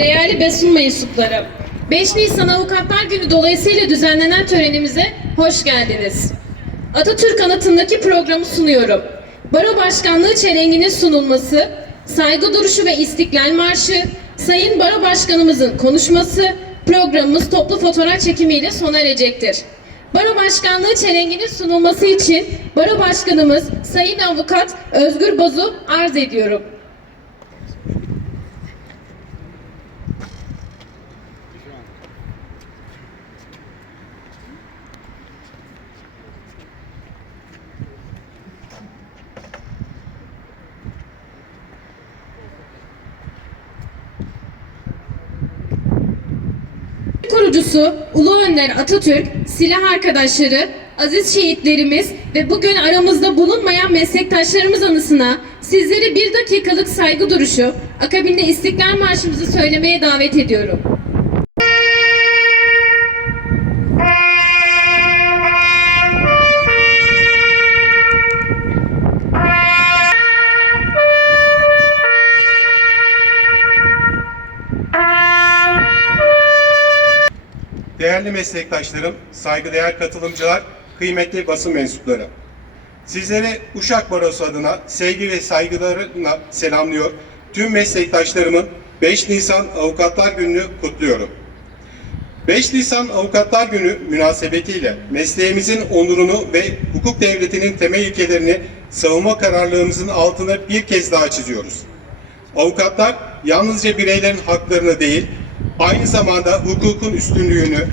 Değerli basın mensupları, 5 Nisan Avukatlar Günü dolayısıyla düzenlenen törenimize hoş geldiniz. Atatürk anıtındaki programı sunuyorum. Baro Başkanlığı çelenginin sunulması, saygı duruşu ve istiklal marşı, Sayın Baro Başkanımızın konuşması, programımız toplu fotoğraf çekimiyle sona erecektir. Baro Başkanlığı çelenginin sunulması için Baro Başkanımız Sayın Avukat Özgür Boz'u arz ediyorum. Kurucusu Ulu Önder Atatürk, silah arkadaşları, aziz şehitlerimiz ve bugün aramızda bulunmayan meslektaşlarımız anısına sizleri bir dakikalık saygı duruşu, akabinde İstiklal Marşımızı söylemeye davet ediyorum. Değerli meslektaşlarım, saygıdeğer katılımcılar, kıymetli basın mensupları. Sizleri Uşak Barosu adına sevgi ve saygılarımla selamlıyor. Tüm meslektaşlarımın 5 Nisan Avukatlar Günü'nü kutluyorum. 5 Nisan Avukatlar Günü münasebetiyle mesleğimizin onurunu ve hukuk devletinin temel ilkelerini savunma kararlılığımızın altını bir kez daha çiziyoruz. Avukatlar yalnızca bireylerin haklarını değil, aynı zamanda hukukun üstünlüğünü,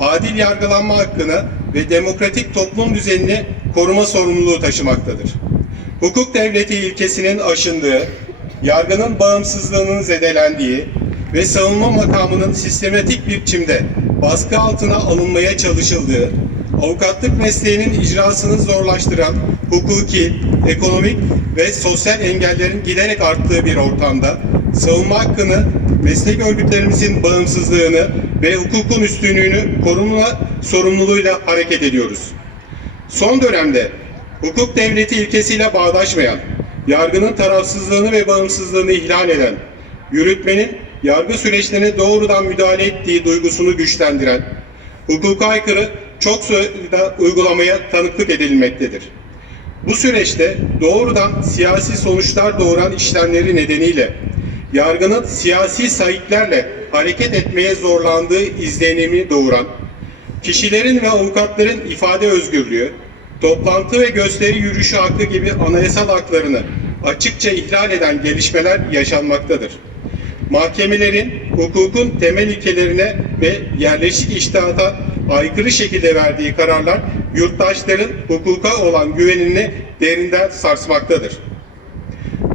adil yargılanma hakkını ve demokratik toplum düzenini koruma sorumluluğu taşımaktadır. Hukuk devleti ilkesinin aşındığı, yargının bağımsızlığının zedelendiği ve savunma makamının sistematik bir biçimde baskı altına alınmaya çalışıldığı, avukatlık mesleğinin icrasını zorlaştıran hukuki, ekonomik ve sosyal engellerin giderek arttığı bir ortamda savunma hakkını, meslek örgütlerimizin bağımsızlığını ve hukukun üstünlüğünü koruma sorumluluğuyla hareket ediyoruz. Son dönemde hukuk devleti ilkesiyle bağdaşmayan, yargının tarafsızlığını ve bağımsızlığını ihlal eden, yürütmenin yargı süreçlerine doğrudan müdahale ettiği duygusunu güçlendiren, hukuka aykırı çok sayıda uygulamaya tanıklık edilmektedir. Bu süreçte doğrudan siyasi sonuçlar doğuran işlemleri nedeniyle yargının siyasi sayıklarla hareket etmeye zorlandığı izlenimi doğuran, kişilerin ve avukatların ifade özgürlüğü, toplantı ve gösteri yürüyüşü hakkı gibi anayasal haklarını açıkça ihlal eden gelişmeler yaşanmaktadır. Mahkemelerin hukukun temel ilkelerine ve yerleşik iştihata aykırı şekilde verdiği kararlar yurttaşların hukuka olan güvenini derinden sarsmaktadır.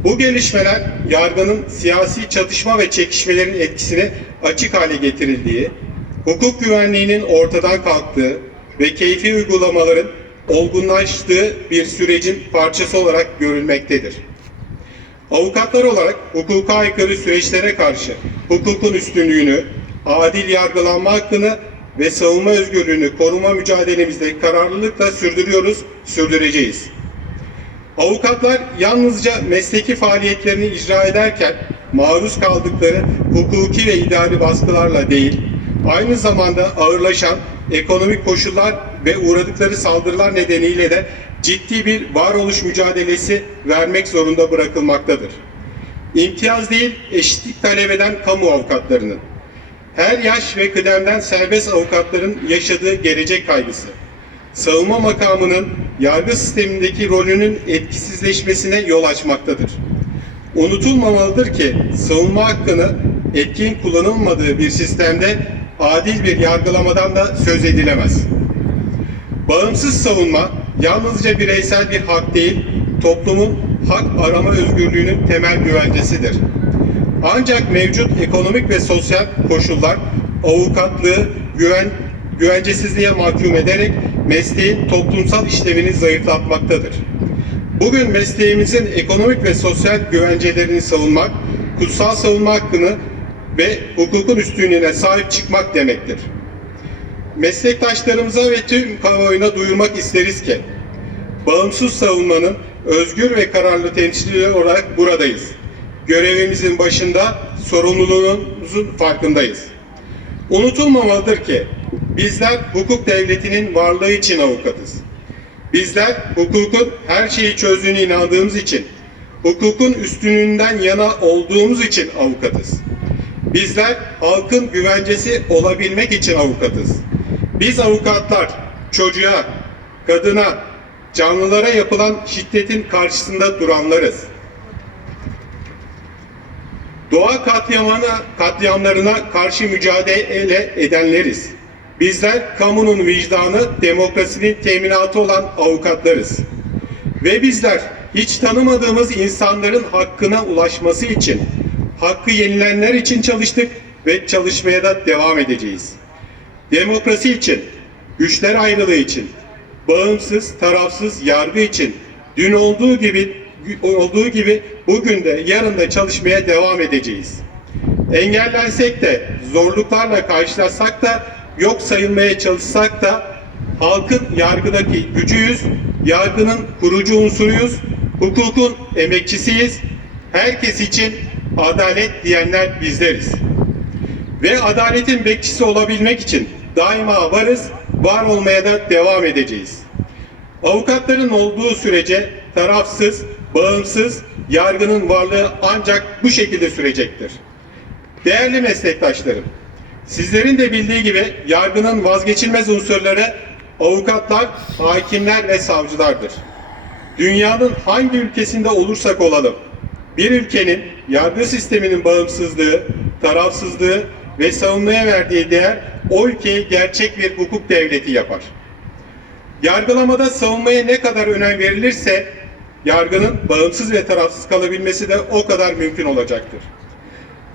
Bu gelişmeler yargının siyasi çatışma ve çekişmelerin etkisini açık hale getirildiği, hukuk güvenliğinin ortadan kalktığı ve keyfi uygulamaların olgunlaştığı bir sürecin parçası olarak görülmektedir. Avukatlar olarak hukuka aykırı süreçlere karşı hukukun üstünlüğünü, adil yargılanma hakkını ve savunma özgürlüğünü koruma mücadelemizde kararlılıkla sürdürüyoruz, sürdüreceğiz. Avukatlar yalnızca mesleki faaliyetlerini icra ederken maruz kaldıkları hukuki ve idari baskılarla değil, aynı zamanda ağırlaşan ekonomik koşullar ve uğradıkları saldırılar nedeniyle de ciddi bir varoluş mücadelesi vermek zorunda bırakılmaktadır. İmtiyaz değil, eşitlik talep eden kamu avukatlarının, her yaş ve kıdemden serbest avukatların yaşadığı gelecek kaygısı, savunma makamının yargı sistemindeki rolünün etkisizleşmesine yol açmaktadır. Unutulmamalıdır ki savunma hakkını etkin kullanılmadığı bir sistemde adil bir yargılamadan da söz edilemez. Bağımsız savunma yalnızca bireysel bir hak değil, toplumun hak arama özgürlüğünün temel güvencesidir. Ancak mevcut ekonomik ve sosyal koşullar avukatlığı güven, güvencesizliğe mahkum ederek mesleğin toplumsal işlevini zayıflatmaktadır. Bugün mesleğimizin ekonomik ve sosyal güvencelerini savunmak, kutsal savunma hakkını ve hukukun üstünlüğüne sahip çıkmak demektir. Meslektaşlarımıza ve tüm kamuoyuna duyurmak isteriz ki, bağımsız savunmanın özgür ve kararlı temsilcileri olarak buradayız. görevimizin başında sorumluluğumuzun farkındayız. Unutulmamalıdır ki bizler hukuk devletinin varlığı için avukatız. Bizler hukukun her şeyi çözdüğüne inandığımız için, hukukun üstünlüğünden yana olduğumuz için avukatız. Bizler halkın güvencesi olabilmek için avukatız. Biz avukatlar çocuğa, kadına, canlılara yapılan şiddetin karşısında duranlarız. Doğa katliamına, katliamlarına karşı mücadele edenleriz. Bizler kamunun vicdanı, demokrasinin teminatı olan avukatlarız. Ve bizler hiç tanımadığımız insanların hakkına ulaşması için, hakkı yenilenler için çalıştık ve çalışmaya da devam edeceğiz. Demokrasi için, güçler ayrılığı için, bağımsız, tarafsız yargı için dün olduğu gibi olduğu gibi bugün de yarın da çalışmaya devam edeceğiz. Engellensek de, zorluklarla karşılaşsak da, yok sayılmaya çalışsak da halkın yargıdaki gücüyüz, yargının kurucu unsuruyuz, hukukun emekçisiyiz. Herkes için adalet diyenler bizleriz. Ve adaletin bekçisi olabilmek için daima varız, var olmaya da devam edeceğiz. Avukatların olduğu sürece tarafsız, bağımsız yargının varlığı ancak bu şekilde sürecektir. Değerli meslektaşlarım, sizlerin de bildiği gibi yargının vazgeçilmez unsurları avukatlar, hakimler ve savcılardır. Dünyanın hangi ülkesinde olursak olalım, bir ülkenin yargı sisteminin bağımsızlığı, tarafsızlığı ve savunmaya verdiği değer o ülkeyi gerçek bir hukuk devleti yapar. Yargılamada savunmaya ne kadar önem verilirse yargının bağımsız ve tarafsız kalabilmesi de o kadar mümkün olacaktır.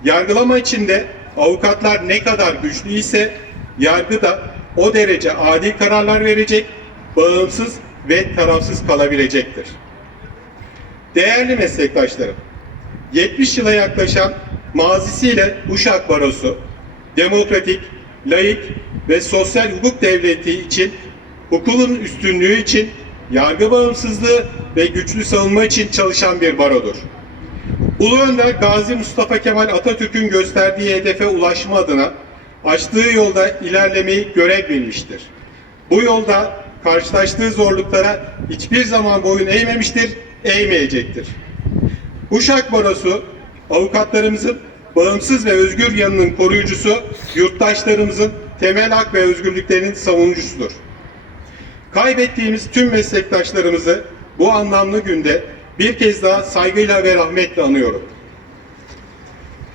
Yargılama içinde avukatlar ne kadar güçlü ise yargı da o derece adil kararlar verecek, bağımsız ve tarafsız kalabilecektir. Değerli meslektaşlarım, 70 yıla yaklaşan mazisiyle Uşak Barosu, demokratik, laik ve sosyal hukuk devleti için, hukukun üstünlüğü için, yargı bağımsızlığı ve güçlü savunma için çalışan bir barodur. Ulu Önder Gazi Mustafa Kemal Atatürk'ün gösterdiği hedefe ulaşma adına açtığı yolda ilerlemeyi görev bilmiştir. Bu yolda karşılaştığı zorluklara hiçbir zaman boyun eğmemiştir, eğmeyecektir. Uşak Barosu, avukatlarımızın bağımsız ve özgür yanının koruyucusu, yurttaşlarımızın temel hak ve özgürlüklerinin savunucusudur. Kaybettiğimiz tüm meslektaşlarımızı bu anlamlı günde bir kez daha saygıyla ve rahmetle anıyorum.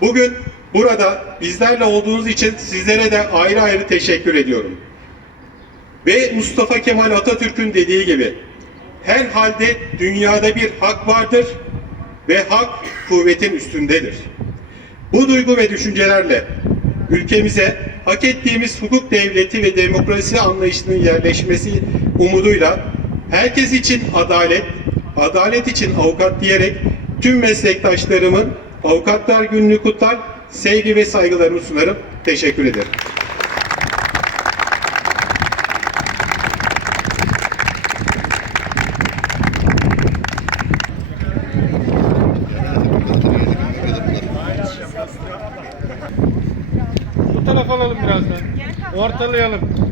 Bugün burada bizlerle olduğunuz için sizlere de ayrı ayrı teşekkür ediyorum. Ve Mustafa Kemal Atatürk'ün dediği gibi her halde dünyada bir hak vardır ve hak kuvvetin üstündedir. Bu duygu ve düşüncelerle ülkemize hak ettiğimiz hukuk devleti ve demokrasi anlayışının yerleşmesi umuduyla herkes için adalet, adalet için avukat diyerek tüm meslektaşlarımın Avukatlar Günü'nü kutlar, sevgi ve saygılarımı sunarım. Teşekkür ederim. Bu